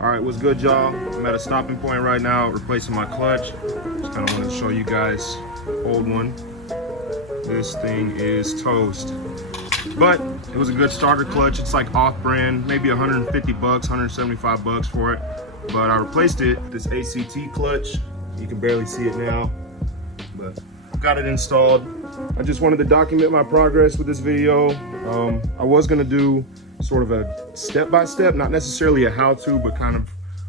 All right, what's good, y'all? I'm at a stopping point right now, replacing my clutch. Just kind of wanted to show you guys old one. This thing is toast. But it was a good starter clutch. It's like off-brand, maybe 150 bucks, 175 bucks for it. But I replaced it with this ACT clutch. You can barely see it now, but I've got it installed. I just wanted to document my progress with this video. I was gonna do sort of a step-by-step, not necessarily a how-to, but kind of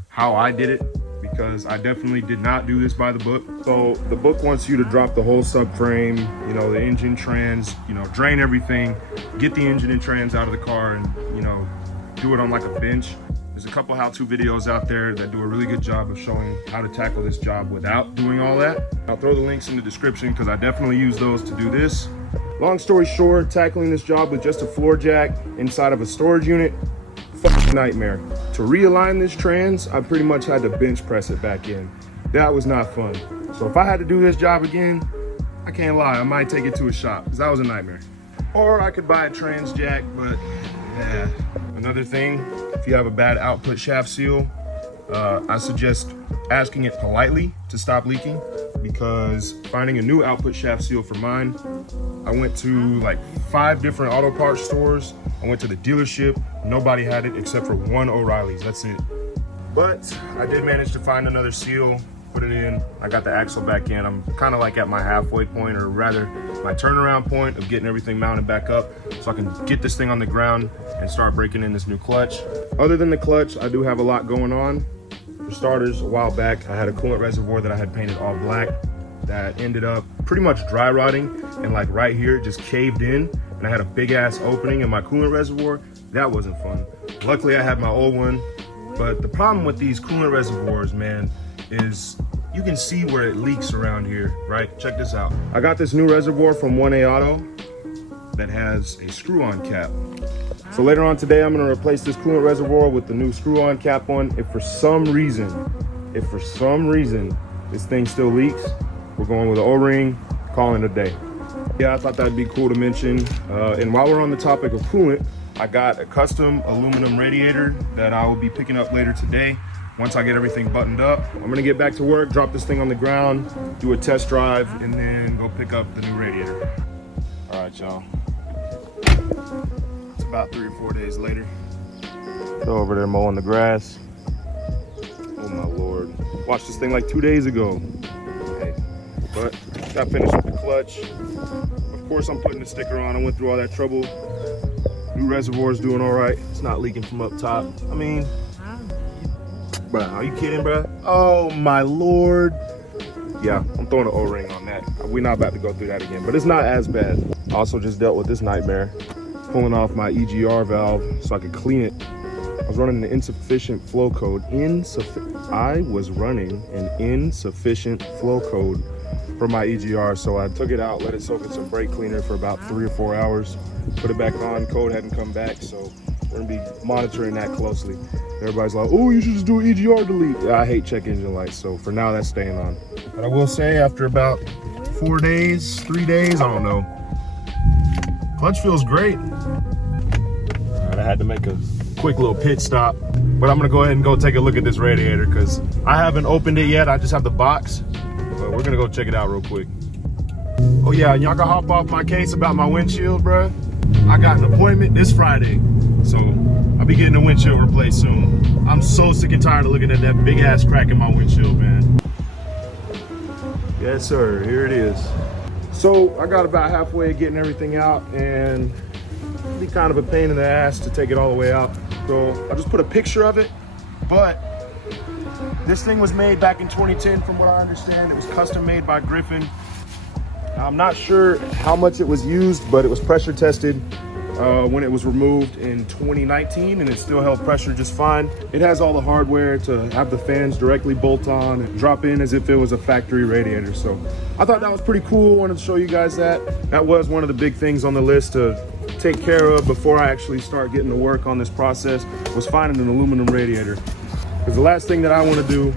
how I did it, because I definitely did not do this by the book. So the book wants you to drop the whole subframe, you know, the engine, trans, you know, drain everything, get the engine and trans out of the car, and, you know, do it on like a bench. There's a couple how-to videos out there that do a really good job of showing how to tackle this job without doing all that. I'll throw the links in the description because I definitely use those to do this. Long story short, tackling this job with just a floor jack inside of a storage unit, fucking nightmare. To realign this trans, I pretty much had to bench press it back in. That was not fun. So if I had to do this job again, I can't lie, I might take it to a shop because that was a nightmare. Or I could buy a trans jack, but yeah. Another thing, if you have a bad output shaft seal, I suggest asking it politely to stop leaking, because finding a new output shaft seal for mine, I went to like 5 different auto parts stores. I went to the dealership, nobody had it except for one O'Reilly's, that's it. But I did manage to find another seal, put it in, I got the axle back in. I'm kind of like at my halfway point, or rather my turnaround point of getting everything mounted back up so I can get this thing on the ground and start breaking in this new clutch. Other than the clutch, I do have a lot going on. For starters, a while back, I had a coolant reservoir that I had painted all black that ended up pretty much dry rotting, and like right here, it just caved in, and I had a big ass opening in my coolant reservoir. That wasn't fun. Luckily, I had my old one, but the problem with these coolant reservoirs, man, is you can see where it leaks around here, right? Check this out. I got this new reservoir from 1A Auto that has a screw-on cap. So later on today, I'm gonna replace this coolant reservoir with the new screw-on cap one. If for some reason this thing still leaks, we're going with an O-ring, calling it a day. Yeah, I thought that'd be cool to mention. And while we're on the topic of coolant, I got a custom aluminum radiator that I will be picking up later today. Once I get everything buttoned up, I'm gonna get back to work, drop this thing on the ground, do a test drive, and then go pick up the new radiator. All right, y'all. It's about 3 or 4 days later. Go over there mowing the grass. Oh my Lord. Watched this thing like 2 days ago. Okay. But got finished with the clutch. Of course, I'm putting the sticker on. I went through all that trouble. New reservoir's doing all right. It's not leaking from up top. I mean, bro, are you kidding, bro? Oh my Lord. Yeah, I'm throwing an O-ring on that. We're not about to go through that again, but it's not as bad. I also just dealt with this nightmare, pulling off my EGR valve so I could clean it. I was running an insufficient flow code. I was running an insufficient flow code for my EGR, so I took it out, let it soak in some brake cleaner for about 3 or 4 hours, put it back on. Code hadn't come back, so we're gonna be monitoring that closely. Everybody's like, oh, you should just do an EGR delete. Yeah, I hate check engine lights, so for now that's staying on. But I will say, after about 4 days, 3 days, I don't know, clutch feels great. All right, I had to make a quick little pit stop, but I'm gonna go ahead and go take a look at this radiator because I haven't opened it yet. I just have the box, but we're gonna go check it out real quick. Oh yeah, y'all can hop off my case about my windshield, bruh. I got an appointment this Friday, so I'll be getting the windshield replaced soon. I'm so sick and tired of looking at that big ass crack in my windshield, man. Yes, sir, here it is. So I got about halfway getting everything out, and it'd be kind of a pain in the ass to take it all the way out. So I just put a picture of it, but this thing was made back in 2010 from what I understand. It was custom made by Griffin. I'm not sure how much it was used, but it was pressure tested when it was removed in 2019, and it still held pressure just fine. It has all the hardware to have the fans directly bolt on and drop in as if it was a factory radiator. So I thought that was pretty cool. Wanted to show you guys that. That was one of the big things on the list to take care of before I actually start getting to work on this process, was finding an aluminum radiator. Because the last thing that I want to do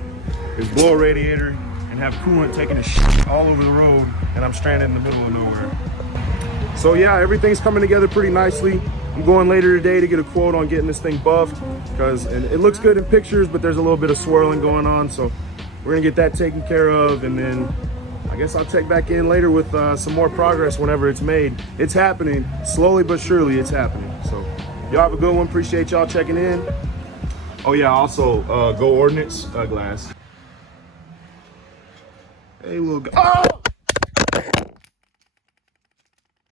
is blow a radiator and have coolant taking a shit all over the road, and I'm stranded in the middle of nowhere. So yeah, everything's coming together pretty nicely. I'm going later today to get a quote on getting this thing buffed, because it looks good in pictures, but there's a little bit of swirling going on. So we're gonna get that taken care of, and then I guess I'll check back in later with some more progress whenever it's made. It's happening, slowly but surely it's happening. So y'all have a good one. Appreciate y'all checking in. Oh yeah, also go Ordnance glass. Hey, little guy. Oh!